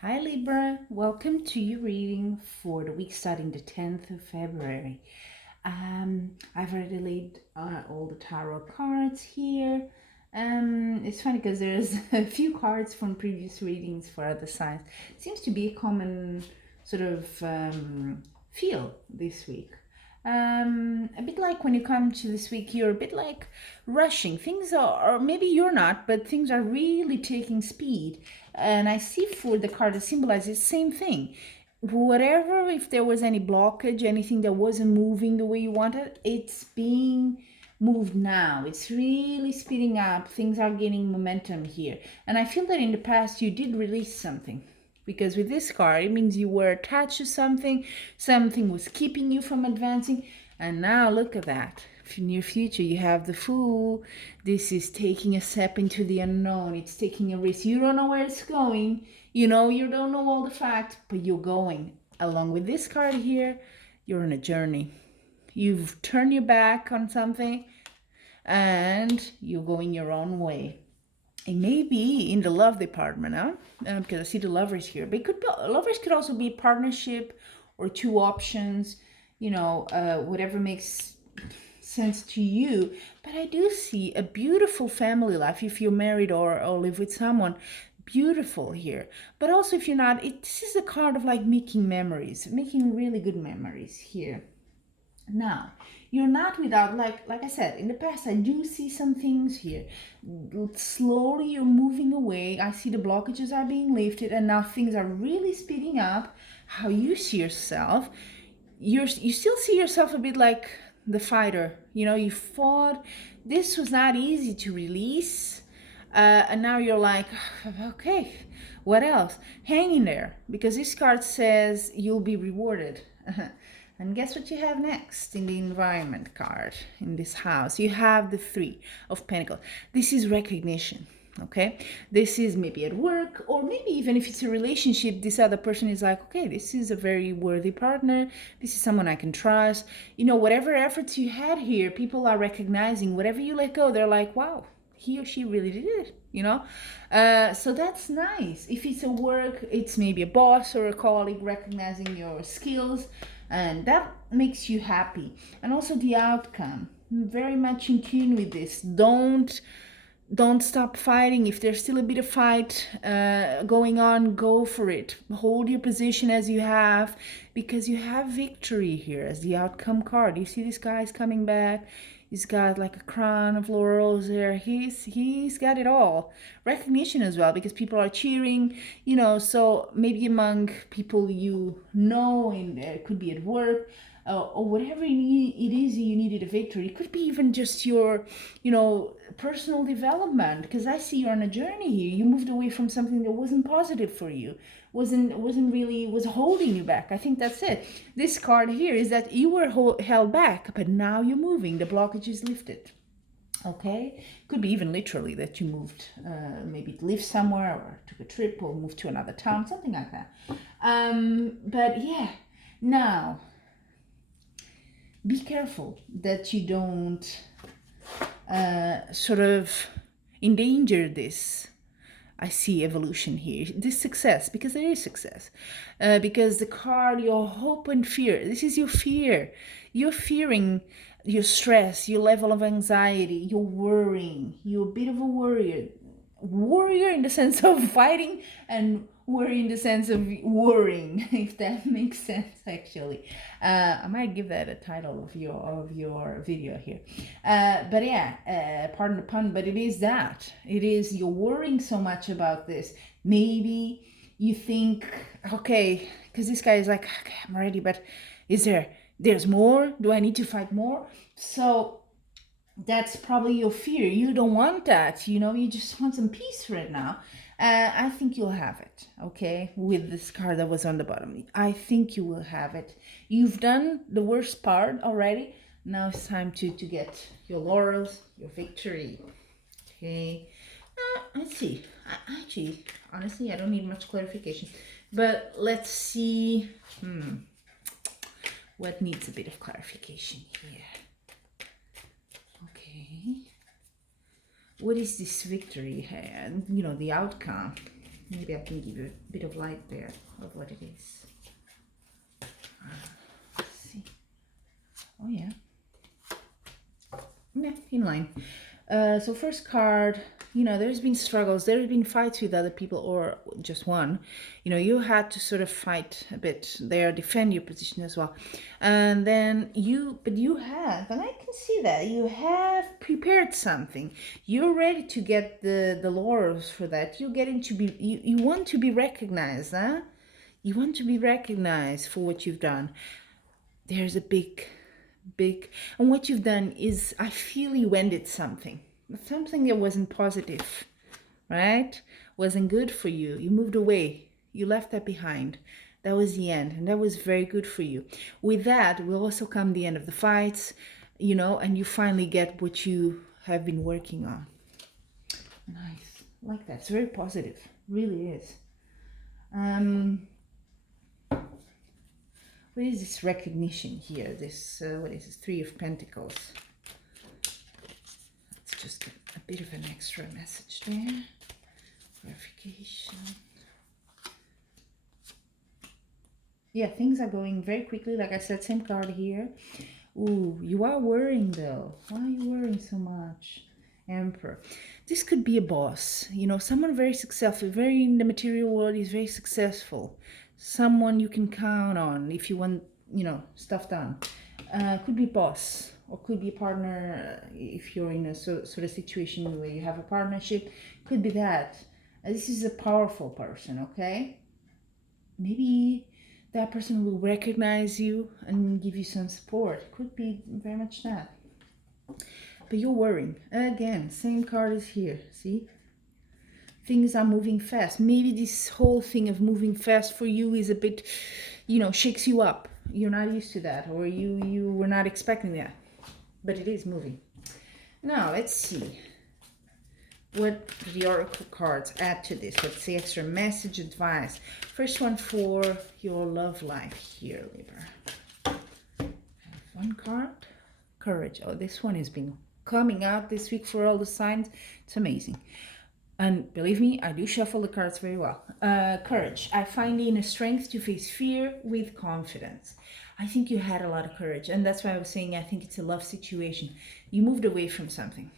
Hi Libra, welcome to your reading for the week starting the 10th of February. I've already laid all the tarot cards here. It's funny because there's a few cards from previous readings for other signs. Seems to be a common sort of feel this week. A bit like when you come to this week, you're a bit like rushing. Things are, or maybe you're not, but things are really taking speed. And I see for the card that symbolizes the same thing. Whatever, if there was any blockage, anything that wasn't moving the way you wanted, it's being moved now. It's really speeding up. Things are gaining momentum here. And I feel that in the past you did release something, because with this card it means you were attached to something, something was keeping you from advancing, and now look at that. Near future you have the Fool. This is taking a step into the unknown. It's taking a risk. You don't know where it's going, you don't know all the facts, but you're going. Along with this card here, you're on a journey. You've turned your back on something and you're going your own way. It may be in the love department, huh? Because I see the lovers here. But lovers could also be partnership or two options, whatever makes sense to you. But I do see a beautiful family life if you're married or live with someone. Beautiful here. But also if you're not, this is a card of like making memories, making really good memories here. Now, you're not without, like I said, in the past, I do see some things here. Slowly, you're moving away. I see the blockages are being lifted, and now things are really speeding up. How you see yourself, you still see yourself a bit like the fighter. You fought. This was not easy to release, and now you're like, okay, what else? Hang in there, because this card says you'll be rewarded. And guess what you have next in the environment card in this house? You have the Three of Pentacles. This is recognition, okay? This is maybe at work, or maybe even if it's a relationship, this other person is like, okay, this is a very worthy partner. This is someone I can trust. Whatever efforts you had here, people are recognizing. Whatever you let go, they're like, wow, he or she really did it. So that's nice. If it's a work, it's maybe a boss or a colleague recognizing your skills, and that makes you happy. And also the outcome, I'm very much in tune with this. Don't stop fighting. If there's still a bit of fight going on, go for it. Hold your position as you have, because you have victory here as the outcome card. You see this guy's coming back. He's got like a crown of laurels there. He's got it all. Recognition as well, because people are cheering, so maybe among people in there, it could be at work, or whatever it is you needed a victory. It could be even just your, personal development, because I see you're on a journey here. You moved away from something that wasn't positive for you, was holding you back. I think that's it. This card here is that you were held back, but now you're moving. The blockage is lifted. Okay, could be even literally that you moved, maybe to live somewhere or took a trip or moved to another town, something like that. But yeah, now be careful that you don't sort of endanger this. I see evolution here, this success, because there is success. Because the card, your hope and fear, this is your fear. You're fearing your stress, your level of anxiety, you're worrying. You're a bit of a worrier. Warrior in the sense of fighting, and worry in the sense of worrying, if that makes sense. Actually, I might give that a title of your video here. But yeah, pardon the pun, but it is that. It is, you're worrying so much about this. Maybe you think, okay, because this guy is like, okay, I'm ready, but there's more? Do I need to fight more? So that's probably your fear. You don't want that, you just want some peace right now. I think you'll have it, okay, with this card that was on the bottom. I think you will have it. You've done the worst part already. Now it's time to get your laurels, your victory. Okay, let's see. Actually, honestly, I don't need much clarification, but let's see. What needs a bit of clarification here? Okay. What is this victory? The outcome. Maybe I can give you a bit of light there of what it is. Let's see. Oh yeah. Yeah, in line. So first card, there's been struggles, there's been fights with other people or just one. You had to sort of fight a bit there, defend your position as well. And then you have, and I can see that, you have prepared something. You're ready to get the laurels for that. You're getting to be, you want to be recognized, huh? You want to be recognized for what you've done. There's a big, and what you've done is, I feel you ended something that wasn't positive, right? Wasn't good for you. You moved away, you left that behind. That was the end, and that was very good for you. With that will also come the end of the fights, and you finally get what you have been working on. Nice, like that. It's very positive, really is. What is this recognition here? This, what is this? Three of Pentacles. It's just a bit of an extra message there. Verification. Yeah, things are going very quickly. Like I said, same card here. Ooh, you are worrying though. Why are you worrying so much? Emperor. This could be a boss. Someone very successful, very in the material world, is very successful. Someone you can count on if you want, stuff done. Could be boss, or could be a partner if you're in a sort of situation where you have a partnership. Could be that. This is a powerful person, okay? Maybe that person will recognize you and give you some support. Could be very much that. But you're worrying. Again, same card is here, see? Things are moving fast. Maybe this whole thing of moving fast for you is a bit, shakes you up. You're not used to that, or you were not expecting that. But it is moving. Now, let's see what the oracle cards add to this. Let's see, extra message, advice. First one for your love life here, Libra. One card, courage. Oh, this one has been coming out this week for all the signs. It's amazing. And believe me, I do shuffle the cards very well. Courage. I find the inner strength to face fear with confidence. I think you had a lot of courage. And that's why I was saying I think it's a love situation. You moved away from something.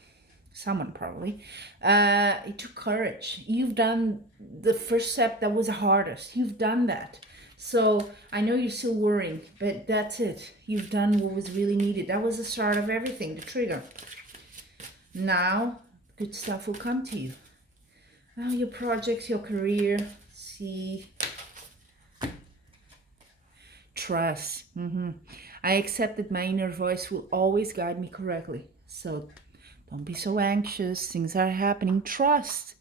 Someone probably. It took courage. You've done the first step that was the hardest. You've done that. So I know you're still worrying, but that's it. You've done what was really needed. That was the start of everything, the trigger. Now, good stuff will come to you. Now your projects, your career, see, trust. I accept that my inner voice will always guide me correctly. So don't be so anxious. Things are happening. Trust.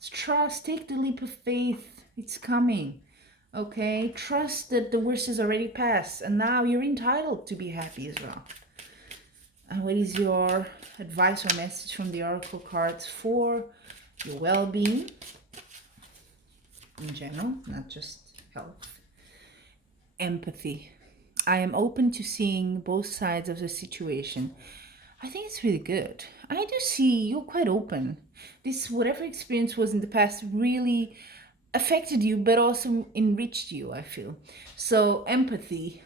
Trust. Take the leap of faith. It's coming. Okay? Trust that the worst is already past. And now you're entitled to be happy as well. And what is your advice or message from the oracle cards for your well-being in general, not just health? Empathy. I am open to seeing both sides of the situation. I think it's really good. I do see you're quite open. This, whatever experience was in the past, really affected you, but also enriched you, I feel. So empathy.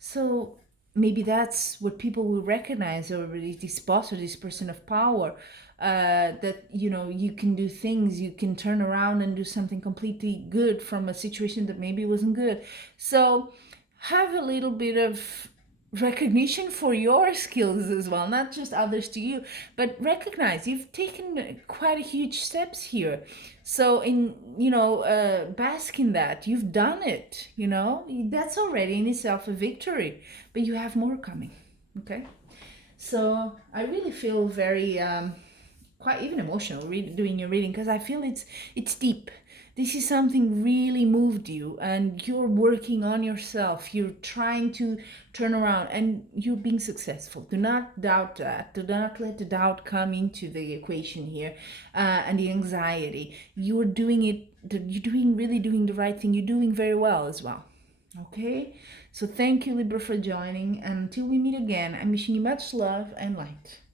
So maybe that's what people will recognize, or this boss or this person of power, that you can do things, you can turn around and do something completely good from a situation that maybe wasn't good. So have a little bit of recognition for your skills as well, not just others to you, but recognize you've taken quite a huge steps here. So bask in that. You've done it, that's already in itself a victory, but you have more coming. Okay, so I really feel very quite even emotional doing your reading, because I feel it's deep. This is something really moved you, and you're working on yourself. You're trying to turn around, and you're being successful. Do not doubt that. Do not let the doubt come into the equation here, and the anxiety. You're doing it. You're really doing the right thing. You're doing very well as well. Okay? So thank you, Libra, for joining. And until we meet again, I'm wishing you much love and light.